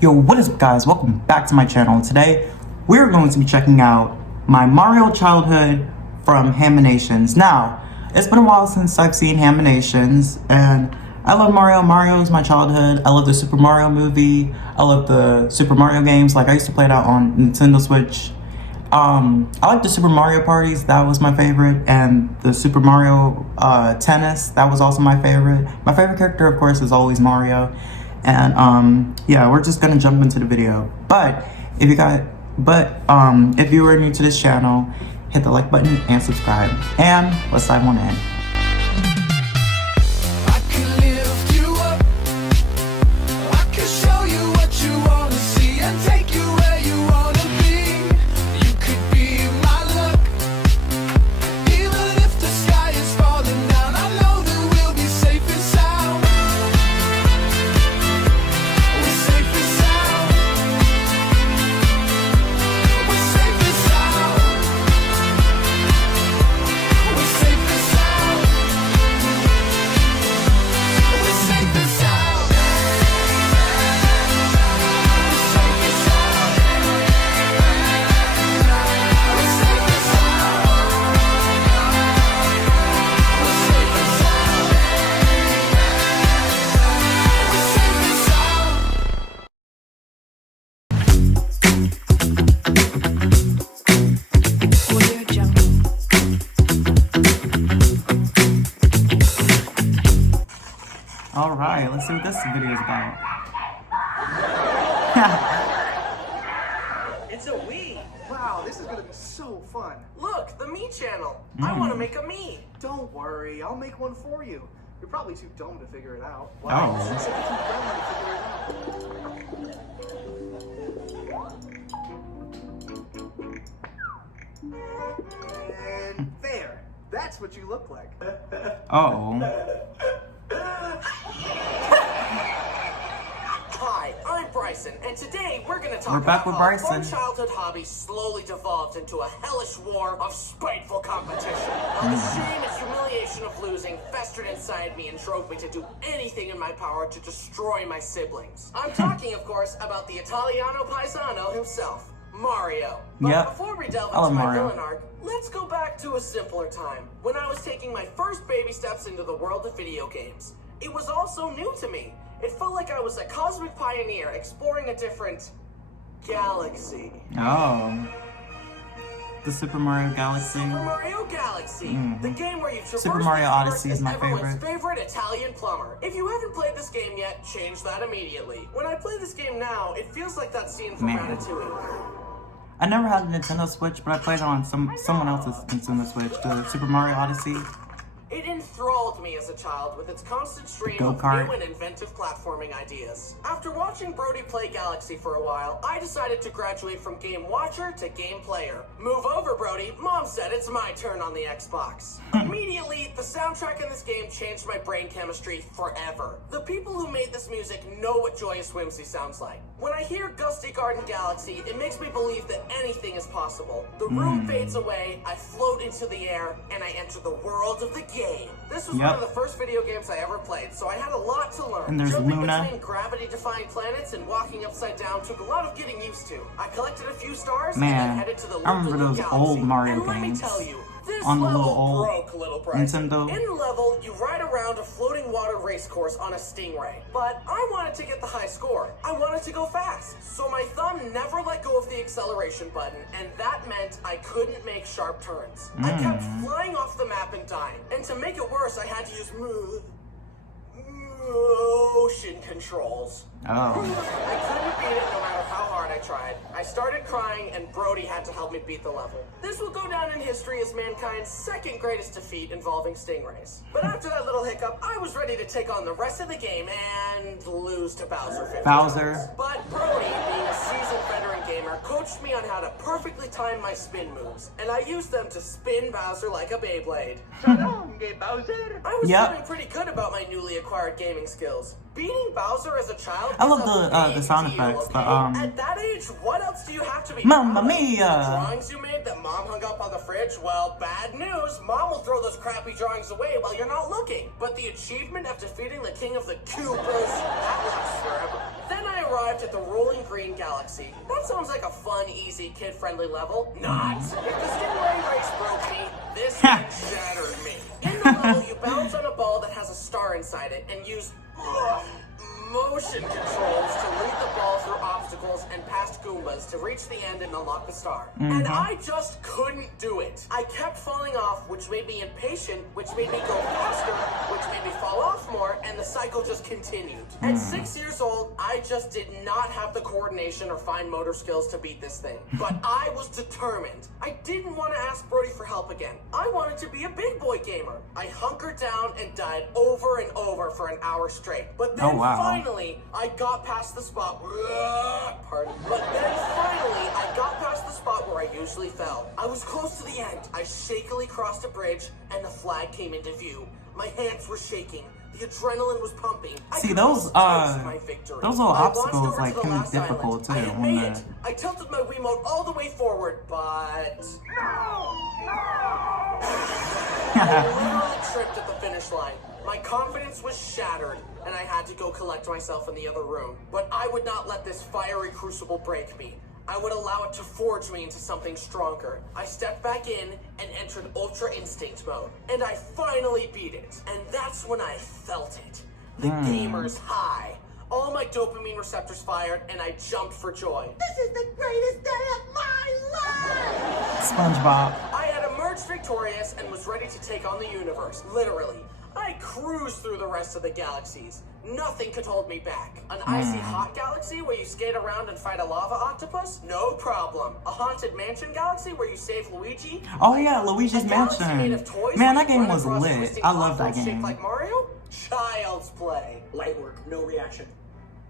Yo, what is up guys? Welcome back to my channel. Today, we're going to be checking out my Mario childhood from Haminations. Now, it's been a while since I've seen Haminations, and I love Mario. Mario is my childhood. I love the Super Mario movie. I love the Super Mario games. Like, I used to play it out on Nintendo Switch. I like the Super Mario parties. That was my favorite. And the Super Mario tennis. That was also my favorite. My favorite character, of course, is always Mario. And yeah, we're just gonna jump into the video. But if you are new to this channel, hit the like button and subscribe. And let's dive on in. Alright, let's see what this video is about. It's a Wii. Wow, this is gonna be so fun. Look, the Me channel. I want to make a Me. Don't worry, I'll make one for you. You're probably too dumb to figure it out. Oh. Since you're too dumb to figure it out. And there. That's what you look like. Oh. Hi, I'm Bryson, and today we're going to talk We're back about with how a Bryson. fun childhood hobby slowly devolved into a hellish war of spiteful competition. How the shame and humiliation of losing festered inside me and drove me to do anything in my power to destroy my siblings. I'm talking, of course, about the Italiano Paisano himself, Mario. But Yep. before we delve I love into my Mario. villain arc, let's go back to a simpler time, when I was taking my first baby steps into the world of video games. It was all so new to me. It felt like I was a cosmic pioneer exploring a different galaxy. Oh. The Super Mario Galaxy. Super Mario Galaxy, the game where you traverse Super Mario the universe Odyssey is as my everyone's favorite Italian plumber. If you haven't played this game yet, change that immediately. When I play this game now, it feels like that scene from Man. Ratatouille. I never had a Nintendo Switch, but I played it on someone else's Nintendo Switch, the Super Mario Odyssey. It enthralled me as a child with its constant stream Go-kart. of new and inventive platforming ideas. After watching Brody play Galaxy for a while, I decided to graduate from game watcher to game player. Move over, Brody. Mom said it's my turn on the Xbox. Immediately, the soundtrack in this game changed my brain chemistry forever. The people who made this music know what joyous whimsy sounds like. When I hear Gusty Garden Galaxy, it makes me believe that anything is possible. The room fades away, I float into the air, and I enter the world of the game. This was one of the first video games I ever played, so I had a lot to learn. And there's Jumping Luna. between gravity-defying planets and walking upside down took a lot of getting used to. I collected a few stars and Man, then headed to the I remember Loop-de-Loop those Galaxy. old Mario and let me games tell you, this on the level little old broke Little Bryson. Nintendo. In the level, you ride around a floating water race course on a Stingray. But I wanted to get the high score. I wanted to go fast. So my thumb never let go of the acceleration button, and that meant I couldn't make sharp turns. I kept flying off the map and dying. And to make it worse, I had to use motion controls. Oh. I couldn't beat it no matter how hard I tried. I started crying and Brody had to help me beat the level. This will go down in history as mankind's second greatest defeat involving stingrays. But after that little hiccup, I was ready to take on the rest of the game and lose to Bowser 50 Bowser. times. But Brody, being a seasoned veteran gamer, coached me on how to perfectly time my spin moves, and I used them to spin Bowser like a Beyblade. Bowser. I was Yep. feeling pretty good about my newly acquired gaming skills. Beating Bowser as a child I love is a the big sound deal, effects, okay? the, At that age, what else do you have to be Mamma proud of? mia! Drawings you made that Mom hung up on the fridge? Well, bad news. Mom will throw those crappy drawings away while you're not looking. But the achievement of defeating the king of the Koopas, that lasts forever. Then I arrived at the Rolling Green Galaxy. That sounds like a fun, easy, kid-friendly level. Not! If the Stingray race broke me, this one shattered me. In the level, you bounce on a ball that has a star inside it and use motion controls to lead the ball through obstacles and past Goombas to reach the end and unlock the star. And I just couldn't do it. I kept falling off, which made me impatient, which made me go faster, which made me fall off more, and the cycle just continued. At 6 years old, I just did not have the coordination or fine motor skills to beat this thing. But I was determined. I didn't want to ask Brody for help again. I wanted to be a big boy gamer. I hunkered down and died over and over for an hour straight. But then finally, I got past the spot. Pardon. But then finally, I got past the spot where I usually fell. I was close to the end. I shakily crossed a bridge, and the flag came into view. My hands were shaking. The adrenaline was pumping. See, those little obstacles like can be difficult too. I made it. I tilted my Wiimote all the way forward, but I literally tripped at the finish line. My confidence was shattered, and I had to go collect myself in the other room. But I would not let this fiery crucible break me. I would allow it to forge me into something stronger. I stepped back in and entered Ultra Instinct mode. And I finally beat it. And that's when I felt it. The gamer's high. All my dopamine receptors fired, and I jumped for joy. This is the greatest day of my life! SpongeBob. I had emerged victorious and was ready to take on the universe, literally. I cruised through the rest of the galaxies. Nothing could hold me back. An icy hot galaxy where you skate around and fight a lava octopus? No problem. A haunted mansion galaxy where you save Luigi? Oh yeah, Luigi's Mansion. Man, that game was lit. I love that game. Shaped like Mario? Child's play. Light work, no reaction.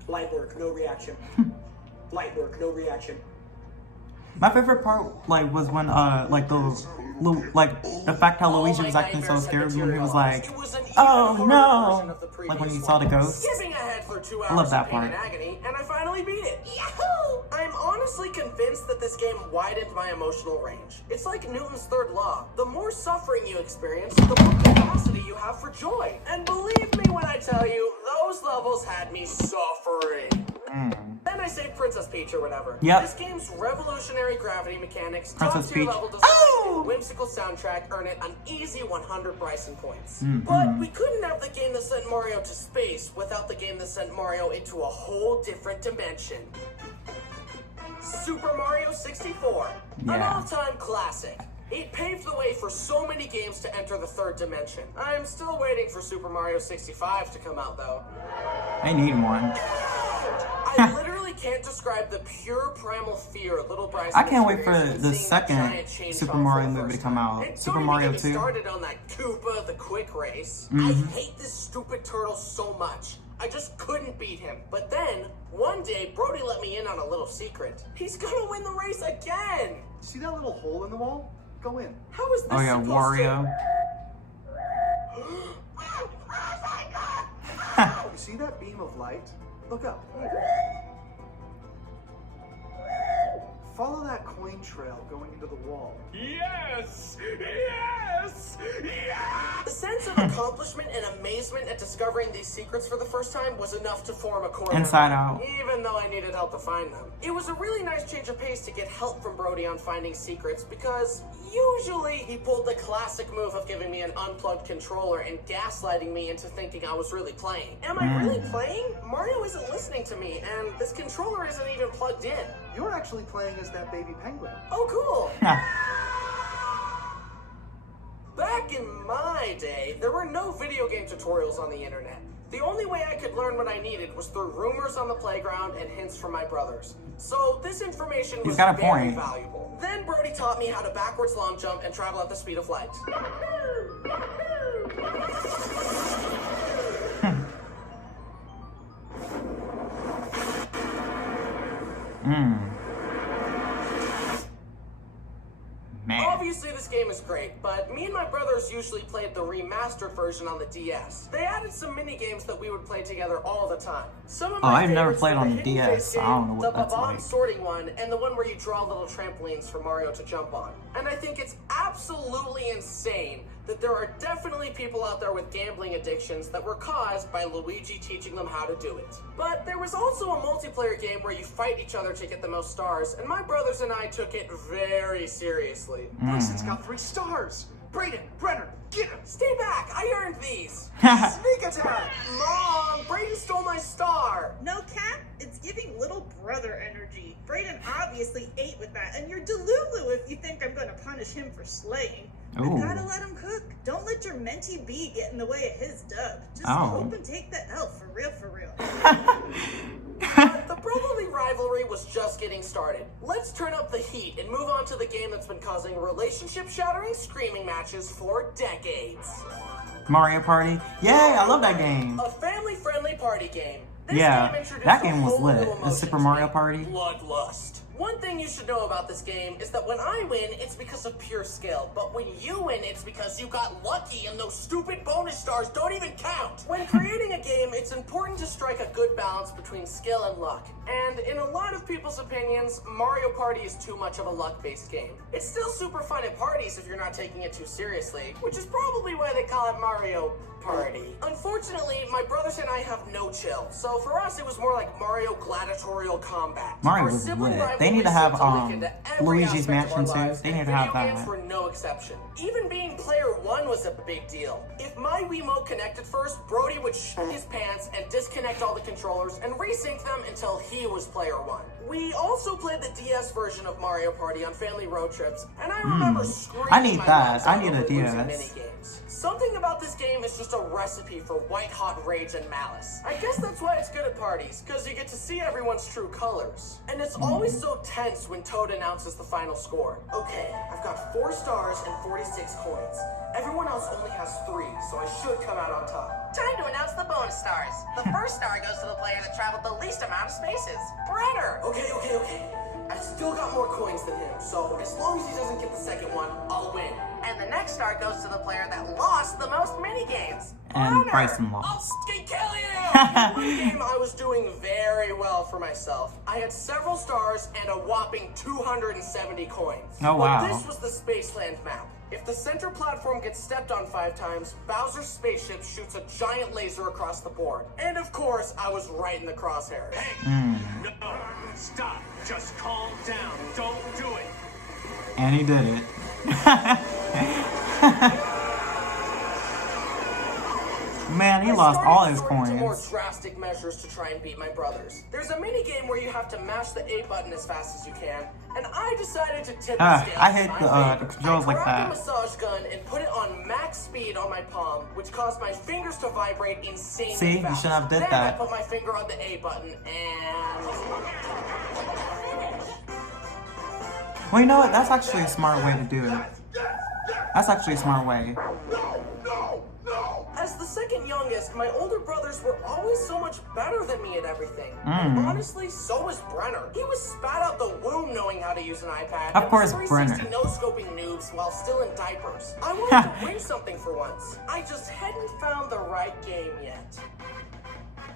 Light work, no reaction. Light work, no reaction. My favorite part, like, was when, the fact how Luigi was acting so scared when he was like, "Oh no!" Like when he saw the ghost. Skipping ahead for 2 hours I love that of pain part. and agony, and I finally beat it. Yahoo! I'm honestly convinced that this game widened my emotional range. It's like Newton's third law. The more suffering you experience, the more capacity you have for joy. And believe me when I tell you, those levels had me suffering. Then I saved Princess Peach or whatever. Yep. This game's revolutionary gravity mechanics, Princess top-tier Peach. level design, and whimsical soundtrack earn it an easy 100 Bryson points. But we couldn't have the game that sent Mario to space without the game that sent Mario into a whole different dimension. Super Mario 64, an all-time classic. It paved the way for so many games to enter the third dimension. I'm still waiting for Super Mario 65 to come out, though. I need one. I literally can't describe the pure primal fear little Bryson I can't wait for experienced the when seeing that second giant chainsaw Super for Mario the movie to first come time. out. And Super don't Mario even get me 2. started on that Koopa the quick race. I hate this stupid turtle so much. I just couldn't beat him. But then, one day, Brody let me in on a little secret. He's gonna win the race again! See that little hole in the wall? Go in. How is this Oh yeah, supposed Wario. You see that beam of light? Look up. Follow that coin trail going into the wall. Yes! Yes! Yes! The sense of accomplishment and amazement at discovering these secrets for the first time was enough to form a core Inside memory, Out. even though I needed help to find them. It was a really nice change of pace to get help from Brody on finding secrets because usually he pulled the classic move of giving me an unplugged controller and gaslighting me into thinking I was really playing. Am I really playing? Mario isn't listening to me, and this controller isn't even plugged in. You're actually playing as that baby penguin. Oh, cool. Back in my day, there were no video game tutorials on the internet. The only way I could learn what I needed was through rumors on the playground and hints from my brothers. So this information was got a very point. valuable. Then Brody taught me how to backwards long jump and travel at the speed of light. Man. Obviously, this game is great, but me and my brothers usually played the remastered version on the DS. They added some mini games that we would play together all the time. Some of my I've never favorites played were on the the Hidden DS, Face so I don't know what the that's Bob like. sorting one, and the one where you draw little trampolines for Mario to jump on. And I think it's absolutely insane that there are definitely people out there with gambling addictions that were caused by Luigi teaching them how to do it. But there was also a multiplayer game where you fight each other to get the most stars, and my brothers and I took it very seriously. Bryson's got 3 stars. Brayden, Brenner, get him. Stay back, I earned these. Sneak attack. Mom, Brayden stole my star. No, Cat, it's giving little brother energy. Brayden obviously ate with that, and you're Delulu if you think I'm gonna punish him for slaying. Ooh. You gotta let him cook. Don't let your mentee bee get in the way of his dub. Just Oh. hope and take the L, for real, for real. But the brotherly rivalry was just getting started. Let's turn up the heat and move on to the game that's been causing relationship-shattering screaming matches for decades. Mario Party. Yay, I love that game. A family-friendly party game. This Yeah, game introduced that a game was whole lit. new The emotion Super to Mario me, Party. Bloodlust. One thing you should know about this game is that when I win, it's because of pure skill. But when you win, it's because you got lucky and those stupid bonus stars don't even count. When creating a game, it's important to strike a good balance between skill and luck. And in a lot of people's opinions, Mario Party is too much of a luck-based game. It's still super fun at parties if you're not taking it too seriously, which is probably why they call it Mario Party. Unfortunately, my brothers and I have no chill, so for us it was more like Mario Gladiatorial Combat. Mario Our was sibling lit. rivalry They need to seemed have, leak into every Luigi's aspect of our Mansion too. lives, They and need to have video games that. were no exception. Even being player one was a big deal. If my Wiimote connected first, Brody would shit his pants and disconnect all the controllers and resync them until he was player one. We also played the DS version of Mario Party on family road trips, and I remember screaming I need my that. guts I out need a over losing DS. minigames. Something about this game is just a recipe for white-hot rage and malice. I guess that's why it's good at parties, because you get to see everyone's true colors. And it's always so tense when Toad announces the final score. Okay, I've got 4 stars and 46 coins. Everyone else only has 3, so I should come out on top. Time to announce the bonus stars. The first star goes to the player that traveled the least amount of spaces. Brenner! Okay. I've still got more coins than him, so as long as he doesn't get the second one, I'll win. And the next star goes to the player that lost the most minigames. And Brenner! Bryson I'll lost. fucking kill you! In one game, I was doing very well for myself. I had several stars and a whopping 270 coins. Oh, wow. But this was the Spaceland map. If the center platform gets stepped on 5 times, Bowser's spaceship shoots a giant laser across the board. And of course, I was right in the crosshairs. No, stop. Just calm down. Don't do it. And he did it. Man, he I lost started all his resorting to more coins. drastic measures to try and beat my brothers. There's a mini game where you have to mash the A button as fast as you can, and I decided to tip the scales. I hate in my the favor. controls like I that. grabbed a massage gun and put it on max speed on my palm, which caused my fingers to vibrate insanely See, you fast. shouldn't have did then that. I put my finger on the A button and... Well, you know what? That's actually a smart way to do it. That's actually a smart way. As the second youngest, my older brothers were always so much better than me at everything. Mm. And honestly, so was Brenner. He was spat out the womb knowing how to use an iPad. Of and course, was 360 Brenner. no-scoping noobs while still in diapers. I wanted to win something for once. I just hadn't found the right game yet.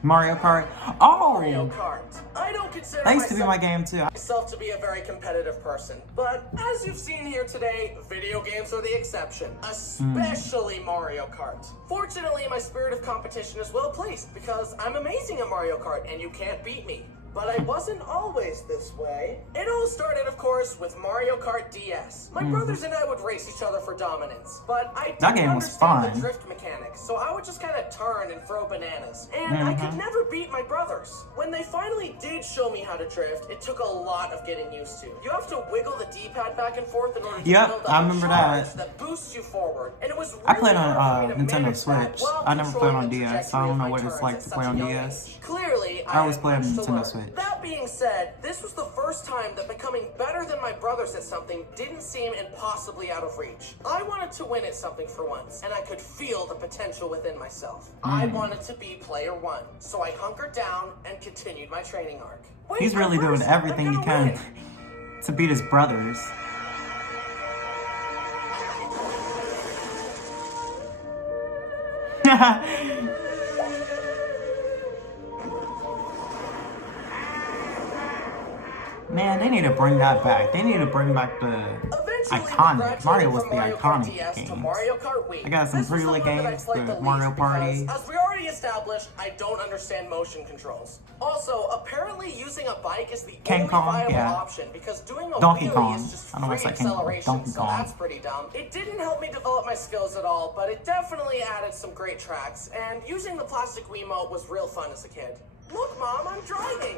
Mario Kart. Mario Oh! Kart. I don't consider That used to be my myself game too. myself to be a very competitive person, but as you've seen here today, video games are the exception, especially Mario Kart. Fortunately, my spirit of competition is well placed because I'm amazing at Mario Kart and you can't beat me. But I wasn't always this way. It all started, of course, with Mario Kart DS. My brothers and I would race each other for dominance, but I That didn't game was understand fun. the drift mechanics, so I would just kind of turn and throw bananas. And I could never beat my brothers. When they finally did show me how to drift, it took a lot of getting used to. You have to wiggle the D-pad back and forth in order to Yep, build up I a remember charge that. boosts you forward. And it was I played really on hard for me to Nintendo manage that Switch. while I never played controlling on the DS, so I trajectory don't of know my what it's turns like at to such play a on young DS. age. Clearly, I always had play on much to Nintendo learn. Switch. That being said, this was the first time that becoming better than my brothers at something didn't seem impossibly out of reach. I wanted to win at something for once, and I could feel the potential within myself. I wanted to be player one, so I hunkered down and continued my training arc. Wait, He's really doing first, everything I'm he gonna can win. to beat his brothers. Man, they need to bring that back. They need to bring back the iconic. Mario was the iconic game. I got some pre-lit games, the Mario Party. As we already established, I don't understand motion controls. Also, apparently using a bike is the King only Kong, viable yeah. option because doing a Donkey wheelie Kong. is just I don't know free what's that King Kong. acceleration, Donkey so Kong. that's pretty dumb. It didn't help me develop my skills at all, but it definitely added some great tracks, and using the plastic Wiimote was real fun as a kid. Look, Mom, I'm driving!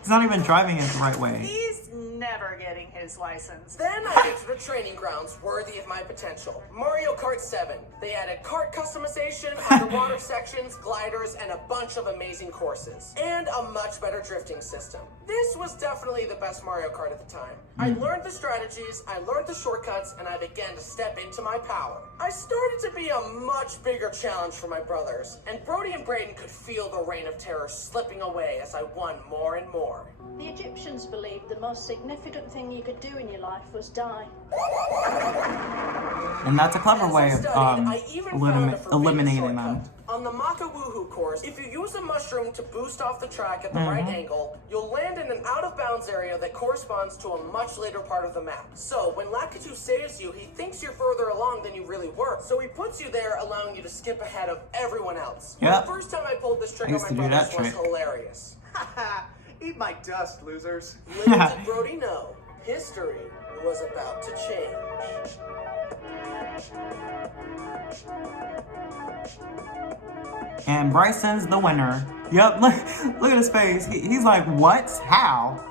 He's not even driving it the right way. He's never getting his license. Then I get to the training grounds worthy of my potential. Mario Kart 7. They added kart customization, underwater sections, gliders, and a bunch of amazing courses. And a much better drifting system. This was definitely the best Mario Kart at the time. I learned the strategies, I learned the shortcuts, and I began to step into my power. I started to be a much bigger challenge for my brothers, and Brody and Braden could feel the reign of terror slipping away as I won more and more. The Egyptians believed the most significant thing you could do in your life was die. And that's a clever way of eliminating them. On the Maka Woohoo course, if you use a mushroom to boost off the track at the right angle, you'll land in an out-of-bounds area that corresponds to a much later part of the map. So, when Lakitu saves you, he thinks you're further along than you really were. So he puts you there, allowing you to skip ahead of everyone else. Yep. The first time I pulled this trick I on used my to do brothers that was trick. hilarious. Eat my dust, losers. Little did Brody know, history was about to change. And Bryson's the winner. Yep, look at his face. He's like, what? How?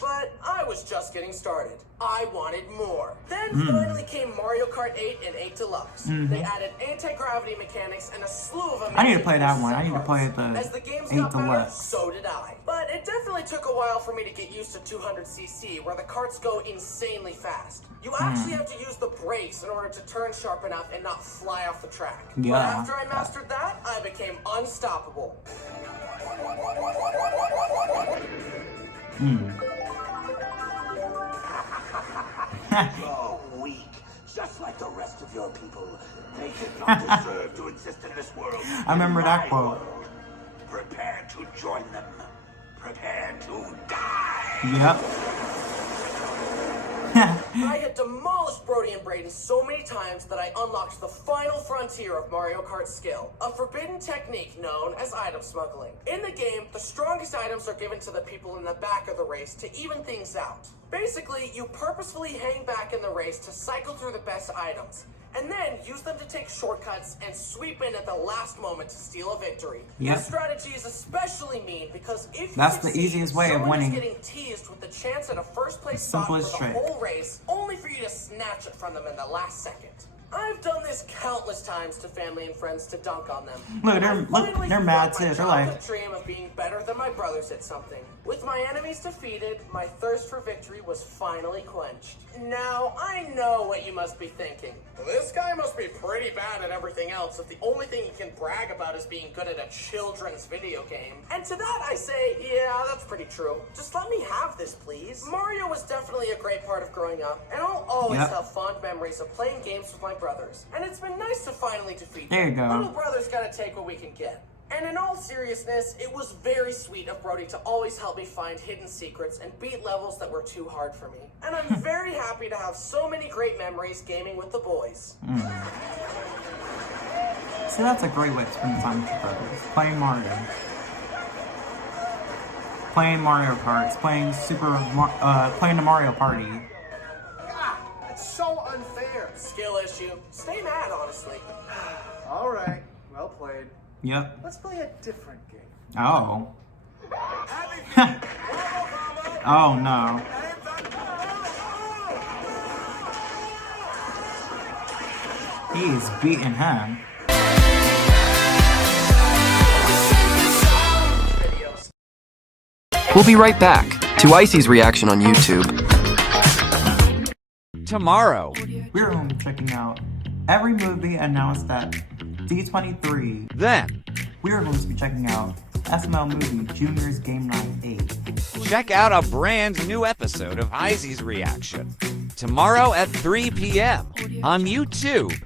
But I was just getting started. I wanted more. Then finally came Mario Kart 8 and 8 Deluxe. They added anti-gravity mechanics and a slew of amazing I need to play that one. I need to parts. play the As the games 8 got better, Deluxe. so did I. But it definitely took a while for me to get used to 200cc, where the karts go insanely fast. You actually have to use the brakes in order to turn sharp enough and not fly off the track. But Yeah. after I mastered that, I became unstoppable. You're weak, just like the rest of your people. They did not deserve to exist in this world. I remember that In my quote. world. Prepare to join them. Prepare to die. Yep. I had demolished Brody and Braden so many times that I unlocked the final frontier of Mario Kart's skill, a forbidden technique known as item smuggling. In the game, the strongest items are given to the people in the back of the race to even things out. Basically, you purposefully hang back in the race to cycle through the best items, and then use them to take shortcuts and sweep in at the last moment to steal a victory. Yep. This strategy is especially mean because if you That's the succeed, easiest way of someone is winning. getting teased with the chance at a first place spot for the Simplest trick. whole race, only for you to snatch it from them in the last second. I've done this countless times to family and friends to dunk on them. Look, they're- I look, finally they're mad fulfilled my too. They're like- childhood dream of being better than my brothers at something. With my enemies defeated, my thirst for victory was finally quenched. Now, I know what you must be thinking. This guy must be pretty bad at everything else if the only thing he can brag about is being good at a children's video game. And to that I say, yeah, that's pretty true. Just let me have this, please. Mario was definitely a great part of growing up, and I'll always Yep. have fond memories of playing games with my brothers. And it's been nice to finally defeat There you them. go. Little brothers gotta take what we can get. And in all seriousness, it was very sweet of Brody to always help me find hidden secrets and beat levels that were too hard for me. And I'm very happy to have so many great memories gaming with the boys. See, that's a great way to spend time with your brothers. Playing Mario. Playing Mario Karts. Playing playing the Mario Party. God, it's so unfair. Skill issue. Stay mad, honestly. All right, well played. Yep. Let's play a different game. Oh. Oh no. He's beating him. Videos. We'll be right back to Icy's reaction on YouTube. Tomorrow. We're going to be checking out every movie announced at D23. Then, We're going to be checking out SML Movie Junior's Game Night 8. check out a brand new episode of Icy's reaction. tomorrow at 3 p.m. on YouTube.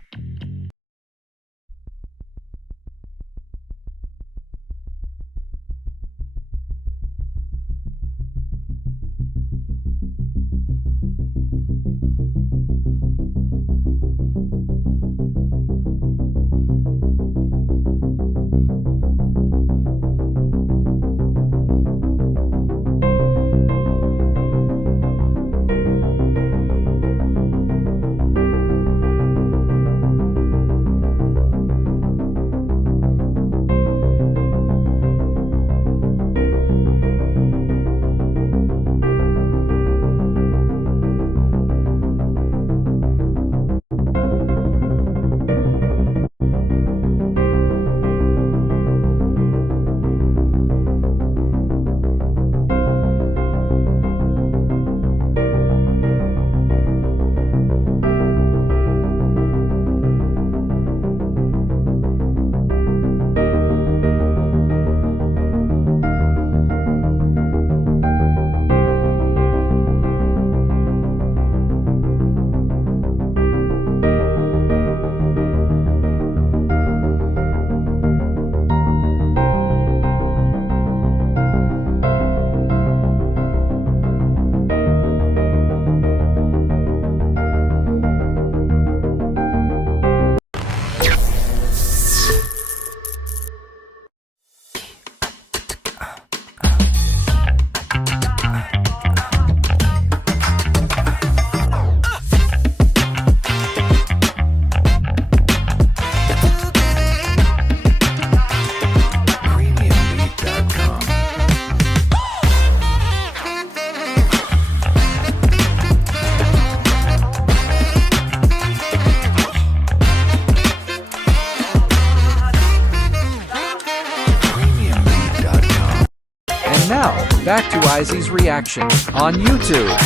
Now, back to Izzy's reaction on YouTube.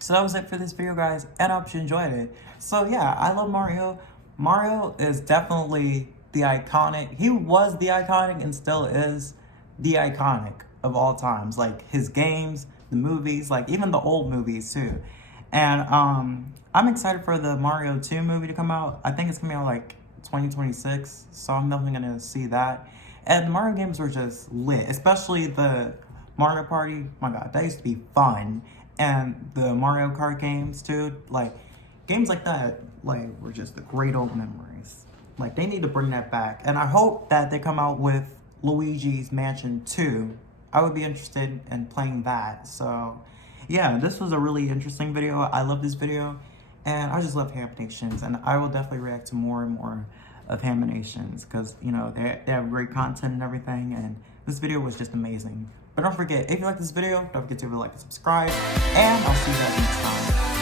So that was it for this video, guys, and I hope you enjoyed it. So yeah, I love Mario. Mario is definitely the iconic. He was the iconic and still is the iconic of all times. Like his games, the movies, like even the old movies too. And I'm excited for the Mario 2 movie to come out. I think it's coming out like 2026, so I'm definitely gonna see that. And the Mario games were just lit, especially the Mario Party. Oh my God, that used to be fun. And the Mario Kart games too, like games like that, like were just the great old memories. Like they need to bring that back. And I hope that they come out with Luigi's Mansion 2. I would be interested in playing that. So yeah, this was a really interesting video. I love this video, and I just love Haminations, and I will definitely react to more and more of Haminations because, you know, they have great content and everything, and this video was just amazing. But don't forget, if you like this video, don't forget to leave a like and subscribe, and I'll see you guys next time.